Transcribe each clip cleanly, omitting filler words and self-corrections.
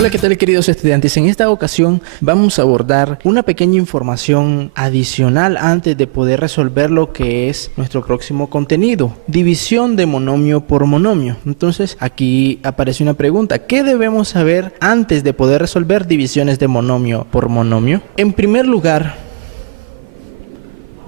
Hola, ¿qué tal, queridos estudiantes? En esta ocasión vamos a abordar una pequeña información adicional antes de poder resolver lo que es nuestro próximo contenido: división de monomio por monomio. Entonces aquí aparece una pregunta: ¿qué debemos saber antes de poder resolver divisiones de monomio por monomio? En primer lugar,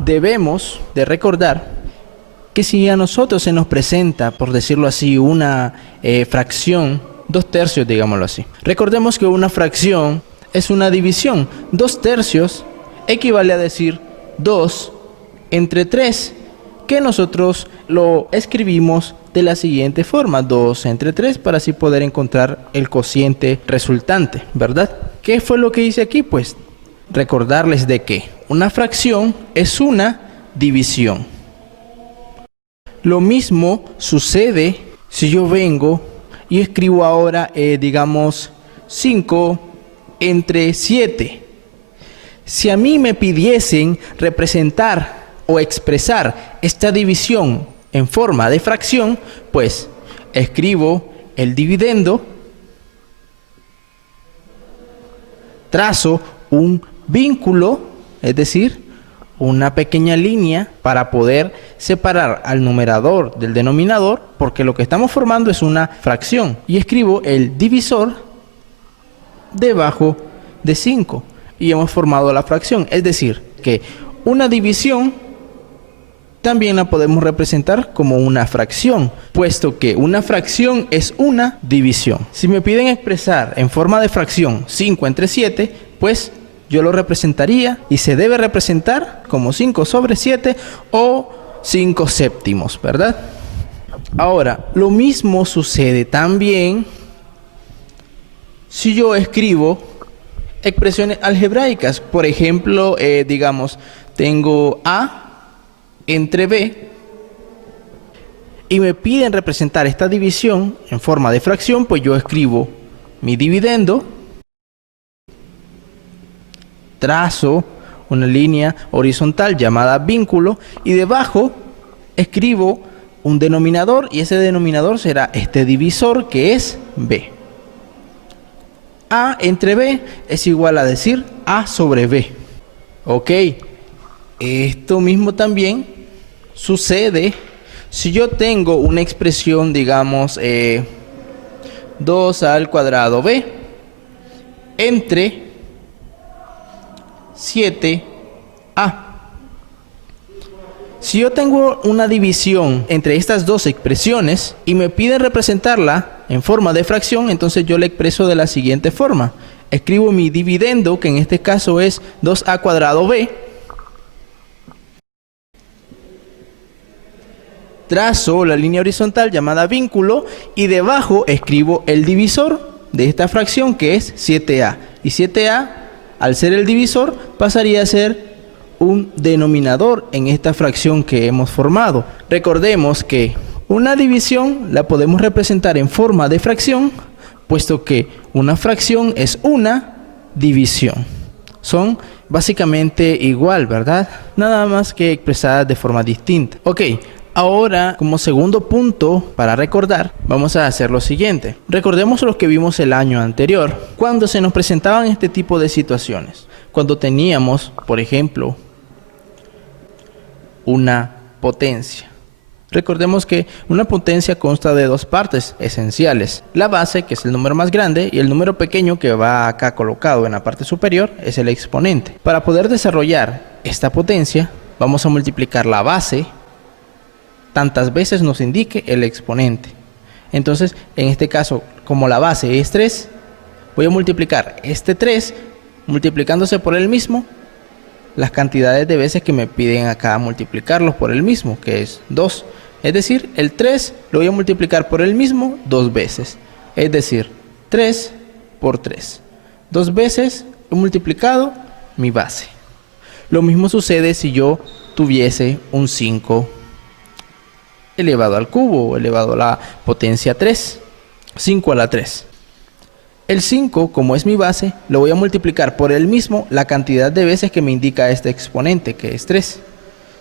debemos de recordar que si a nosotros se nos presenta, por decirlo así, una fracción, 2/3, digámoslo así. Recordemos que una fracción es una división. 2/3 equivale a decir 2 entre 3, que nosotros lo escribimos de la siguiente forma: 2 entre 3, para así poder encontrar el cociente resultante, ¿verdad? ¿Qué fue lo que hice aquí? Pues recordarles de que una fracción es una división. Lo mismo sucede si yo vengo y escribo ahora, digamos, 5 entre 7. Si a mí me pidiesen representar o expresar esta división en forma de fracción, pues escribo el dividendo, trazo un vínculo, es decir, una pequeña línea para poder separar al numerador del denominador, porque lo que estamos formando es una fracción, y escribo el divisor debajo de 5 y hemos formado la fracción. Es decir, que una división también la podemos representar como una fracción, puesto que una fracción es una división. Si me piden expresar en forma de fracción 5 entre 7, pues yo lo representaría, y se debe representar como 5 sobre 7 o 5 séptimos, ¿verdad? Ahora, lo mismo sucede también si yo escribo expresiones algebraicas. Por ejemplo, digamos, tengo A entre B y me piden representar esta división en forma de fracción, pues yo escribo mi dividendo, trazo una línea horizontal llamada vínculo y debajo escribo un denominador, y ese denominador será este divisor, que es B. A entre B es igual a decir A sobre B. Ok, esto mismo también sucede si yo tengo una expresión, digamos, 2 al cuadrado B entre 7a. Si yo tengo una división entre estas dos expresiones y me piden representarla en forma de fracción, entonces yo la expreso de la siguiente forma: escribo mi dividendo, que en este caso es 2a cuadrado b, trazo la línea horizontal llamada vínculo y debajo escribo el divisor de esta fracción, que es 7a, y 7a, al ser el divisor, pasaría a ser un denominador en esta fracción que hemos formado. Recordemos que una división la podemos representar en forma de fracción, puesto que una fracción es una división. Son básicamente igual, ¿verdad? Nada más que expresadas de forma distinta. Ok. Ahora, como segundo punto para recordar, vamos a hacer lo siguiente. Recordemos lo que vimos el año anterior, cuando se nos presentaban este tipo de situaciones. Cuando teníamos, por ejemplo, una potencia. Recordemos que una potencia consta de dos partes esenciales: la base, que es el número más grande, y el número pequeño, que va acá colocado en la parte superior, es el exponente. Para poder desarrollar esta potencia, vamos a multiplicar la base tantas veces nos indique el exponente. Entonces, en este caso, como la base es 3, voy a multiplicar este 3 multiplicándose por el mismo las cantidades de veces que me piden acá multiplicarlos por el mismo, que es 2. Es decir, el 3 lo voy a multiplicar por el mismo 2 veces. Es decir, 3 por 3. 2 veces he multiplicado mi base. Lo mismo sucede si yo tuviese un 5 elevado al cubo, elevado a la potencia 3, 5 a la 3. El 5, como es mi base, lo voy a multiplicar por el mismo la cantidad de veces que me indica este exponente, que es 3.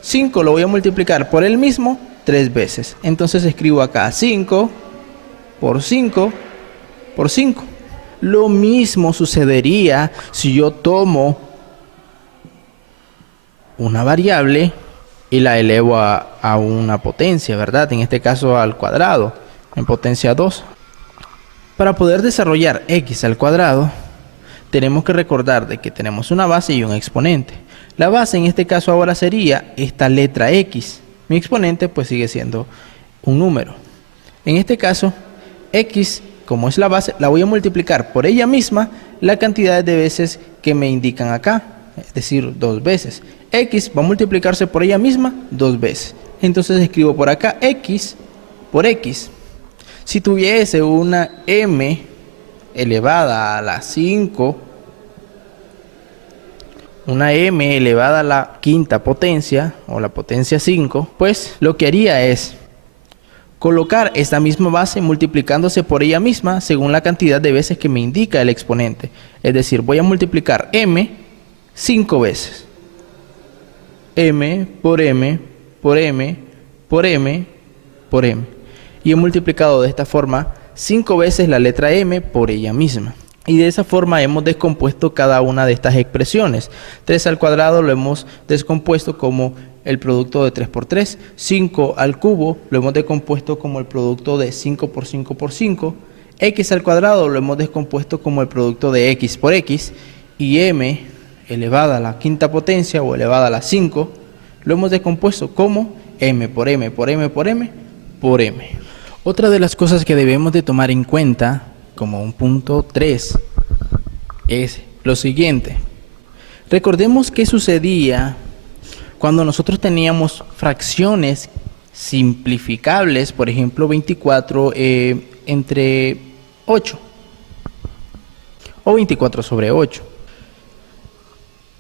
5 lo voy a multiplicar por el mismo 3 veces. Entonces escribo acá 5 por 5 por 5. Lo mismo sucedería si yo tomo una variable y la elevo a una potencia, ¿verdad? En este caso al cuadrado, en potencia 2. Para poder desarrollar x al cuadrado, tenemos que recordar de que tenemos una base y un exponente. La base en este caso ahora sería esta letra x. Mi exponente pues sigue siendo un número. En este caso, x, como es la base, la voy a multiplicar por ella misma la cantidad de veces que me indican acá, es decir, 2 veces. X va a multiplicarse por ella misma 2 veces. Entonces escribo por acá x por x. Si tuviese una m elevada a la 5, una m elevada a la quinta potencia o la potencia 5, pues lo que haría es colocar esta misma base multiplicándose por ella misma según la cantidad de veces que me indica el exponente. Es decir, voy a multiplicar m 5 veces. M por m por m por m por m. Y he multiplicado de esta forma 5 veces la letra m por ella misma. Y de esa forma hemos descompuesto cada una de estas expresiones. 3 al cuadrado lo hemos descompuesto como el producto de 3 por 3. 5 al cubo lo hemos descompuesto como el producto de 5 por 5 por 5. X al cuadrado lo hemos descompuesto como el producto de x por x. Y m elevada a la quinta potencia o elevada a la 5 lo hemos descompuesto como m por m por m por m por m. Otra de las cosas que debemos de tomar en cuenta como un punto 3 es lo siguiente. Recordemos qué sucedía cuando nosotros teníamos fracciones simplificables, por ejemplo 24 entre 8 o 24 sobre 8.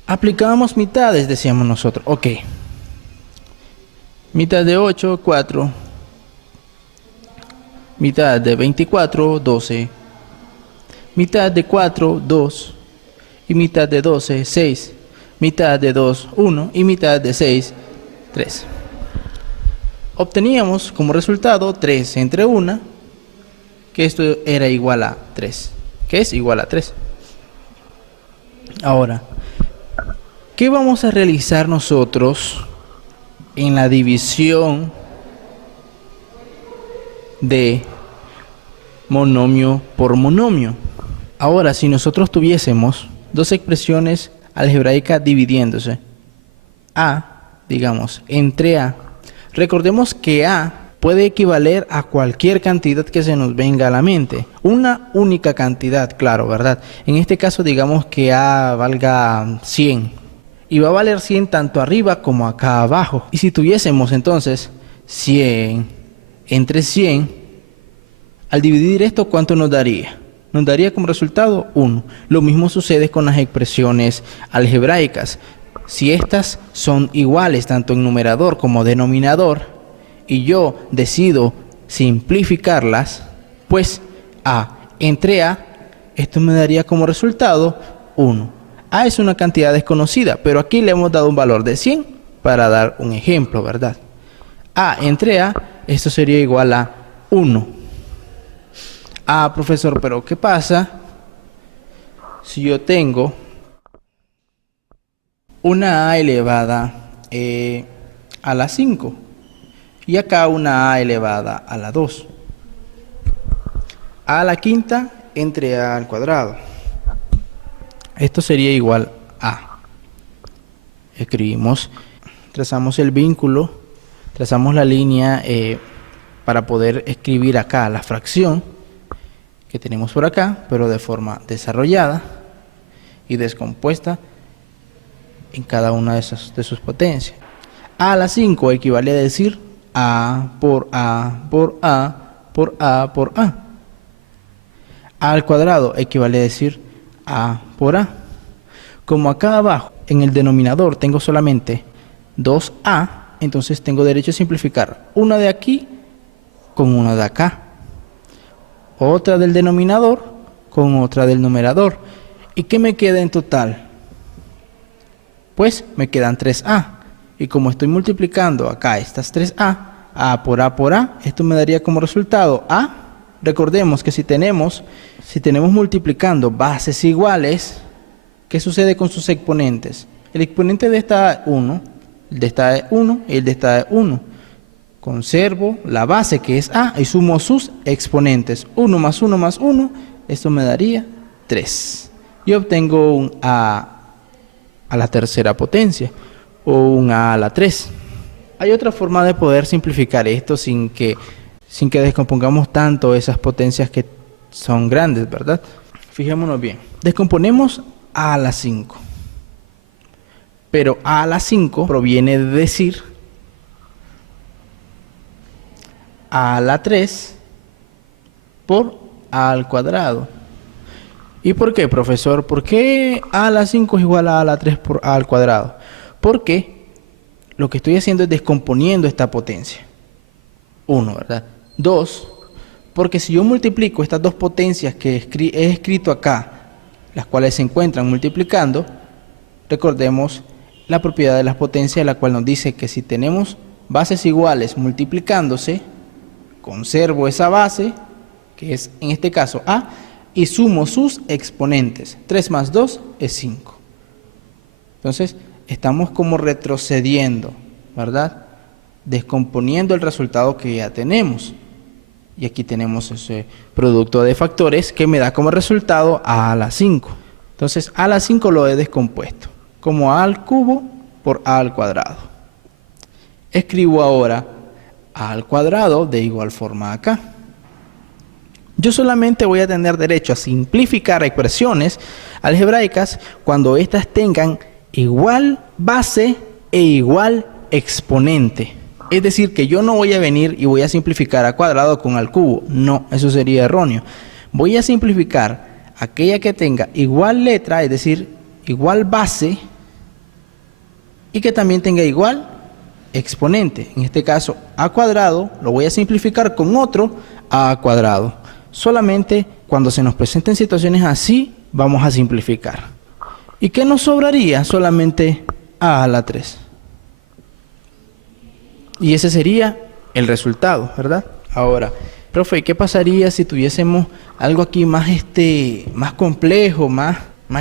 Aplicábamos mitades, decíamos nosotros. Ok, mitad de 8, 4, mitad de 24, 12, mitad de 4, 2, y mitad de 12, 6, mitad de 2, 1, y mitad de 6, 3. Obteníamos como resultado 3 entre 1, que esto era igual a 3, que es igual a 3. Ahora, ¿qué vamos a realizar nosotros en la división de monomio por monomio? Ahora, si nosotros tuviésemos dos expresiones algebraicas dividiéndose, a, digamos, entre a, recordemos que a puede equivaler a cualquier cantidad que se nos venga a la mente. Una única cantidad, claro, ¿verdad? En este caso, digamos que a valga 100. Y va a valer 100 tanto arriba como acá abajo. Y si tuviésemos entonces 100 entre 100, al dividir esto, ¿cuánto nos daría? Nos daría como resultado 1. Lo mismo sucede con las expresiones algebraicas. Si estas son iguales tanto en numerador como denominador, y yo decido simplificarlas, pues a entre a, esto me daría como resultado 1. A es una cantidad desconocida, pero aquí le hemos dado un valor de 100 para dar un ejemplo, ¿verdad? A entre a, esto sería igual a 1. Ah, profesor, pero ¿qué pasa si yo tengo una a elevada a la 5 y acá una a elevada a la 2? A la quinta entre a al cuadrado. Esto sería igual a. Escribimos, trazamos el vínculo, trazamos la línea para poder escribir acá la fracción que tenemos por acá, pero de forma desarrollada y descompuesta en cada una de sus potencias. A la 5 equivale a decir a por a por a por a por a. A al cuadrado equivale a decir a por a. Como acá abajo en el denominador tengo solamente 2a, entonces tengo derecho a simplificar una de aquí con una de acá, otra del denominador con otra del numerador. ¿Y qué me queda en total? Pues me quedan 3a. Y como estoy multiplicando acá estas 3a, a por a por a, esto me daría como resultado a Recordemos que si tenemos multiplicando bases iguales, ¿qué sucede con sus exponentes? El exponente de esta es 1, el de esta es 1 y el de esta es 1. Conservo la base que es A y sumo sus exponentes. 1 más 1 más 1, esto me daría 3. Y obtengo un A a la tercera potencia o un A a la 3. Hay otra forma de poder simplificar esto sin que descompongamos tanto esas potencias que son grandes, ¿verdad? Fijémonos bien. Descomponemos A a la 5. Pero A a la 5 proviene de decir A a la 3 por A al cuadrado. ¿Y por qué, profesor? ¿Por qué A a la 5 es igual a la 3 por A al cuadrado? Porque lo que estoy haciendo es descomponiendo esta potencia. 1, ¿verdad? 2, porque si yo multiplico estas dos potencias que he escrito acá, las cuales se encuentran multiplicando, recordemos la propiedad de las potencias, la cual nos dice que si tenemos bases iguales multiplicándose, conservo esa base, que es en este caso A, y sumo sus exponentes. 3 más 2 es 5. Entonces, estamos como retrocediendo, ¿verdad? Descomponiendo el resultado que ya tenemos. Y aquí tenemos ese producto de factores que me da como resultado A a la 5. Entonces, A a la 5 lo he descompuesto como A al cubo por A al cuadrado. Escribo ahora A al cuadrado de igual forma acá. Yo solamente voy a tener derecho a simplificar expresiones algebraicas cuando éstas tengan igual base e igual exponente. Es decir, que yo no voy a venir y voy a simplificar A cuadrado con al cubo. No, eso sería erróneo. Voy a simplificar aquella que tenga igual letra, es decir, igual base, y que también tenga igual exponente. En este caso, A cuadrado lo voy a simplificar con otro A cuadrado. Solamente cuando se nos presenten situaciones así, vamos a simplificar. ¿Y qué nos sobraría? Solamente A a la 3. Y ese sería el resultado, ¿verdad? Ahora, profe, ¿qué pasaría si tuviésemos algo aquí más complejo, más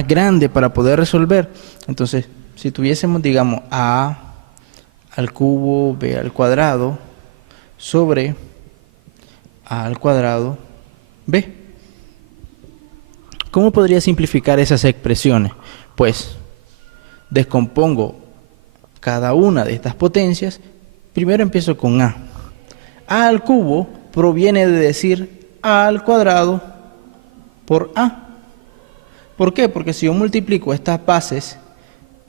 grande para poder resolver? Entonces, si tuviésemos, digamos, A al cubo, B al cuadrado, sobre A al cuadrado, B. ¿Cómo podría simplificar esas expresiones? Pues, descompongo cada una de estas potencias. Primero empiezo con A. A al cubo proviene de decir A al cuadrado por A. ¿Por qué? Porque si yo multiplico estas bases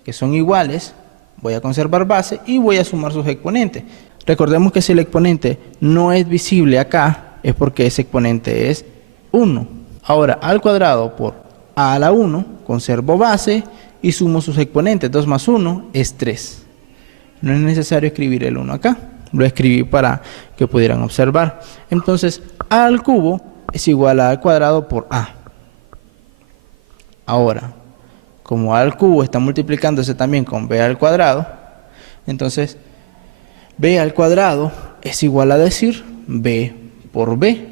que son iguales, voy a conservar base y voy a sumar sus exponentes. Recordemos que si el exponente no es visible acá, es porque ese exponente es 1. Ahora, A al cuadrado por A a la 1, conservo base y sumo sus exponentes. 2 más 1 es 3. No es necesario escribir el 1 acá. Lo escribí para que pudieran observar. Entonces, A al cubo es igual a A al cuadrado por A. Ahora, como A al cubo está multiplicándose también con B al cuadrado, entonces B al cuadrado es igual a decir B por B.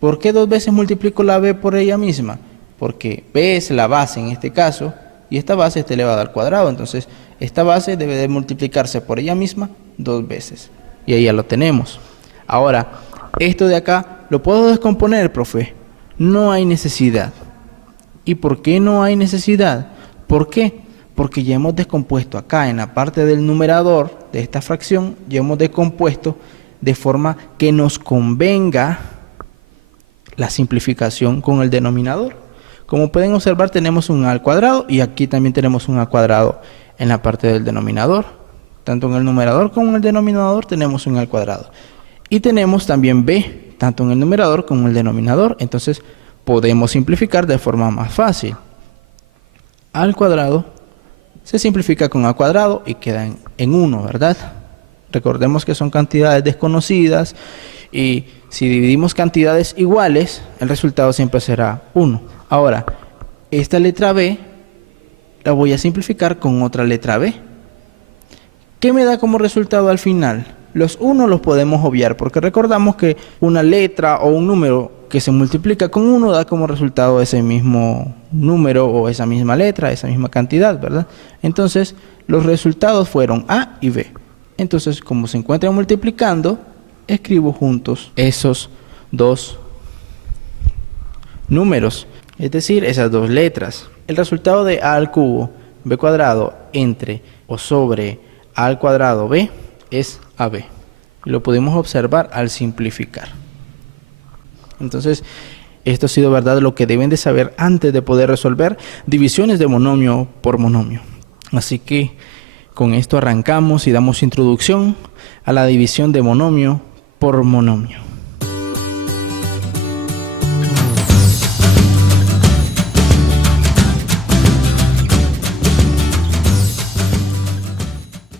¿Por qué dos veces multiplico la B por ella misma? Porque B es la base en este caso, y esta base está elevada al cuadrado. Entonces, esta base debe de multiplicarse por ella misma 2 veces. Y ahí ya lo tenemos. Ahora, esto de acá, ¿lo puedo descomponer, profe? No hay necesidad. ¿Y por qué no hay necesidad? ¿Por qué? Porque ya hemos descompuesto acá en la parte del numerador de esta fracción, ya hemos descompuesto de forma que nos convenga la simplificación con el denominador. Como pueden observar, tenemos un A al cuadrado y aquí también tenemos un A cuadrado en la parte del denominador. Tanto en el numerador como en el denominador tenemos un A al cuadrado. Y tenemos también B, tanto en el numerador como en el denominador. Entonces podemos simplificar de forma más fácil. A al cuadrado se simplifica con A cuadrado y queda en 1, ¿verdad? Recordemos que son cantidades desconocidas y si dividimos cantidades iguales, el resultado siempre será 1. Ahora, esta letra B la voy a simplificar con otra letra B. ¿Qué me da como resultado al final? Los 1 los podemos obviar porque recordamos que una letra o un número que se multiplica con 1 da como resultado ese mismo número o esa misma letra, esa misma cantidad, ¿verdad? Entonces, los resultados fueron A y B. Entonces, como se encuentran multiplicando, escribo juntos esos dos números, es decir, esas dos letras. El resultado de A al cubo, B cuadrado, entre o sobre A al cuadrado B, es AB. Lo podemos observar al simplificar. Entonces, esto ha sido, ¿verdad?, lo que deben de saber antes de poder resolver divisiones de monomio por monomio. Así que con esto arrancamos y damos introducción a la división de monomio por monomio.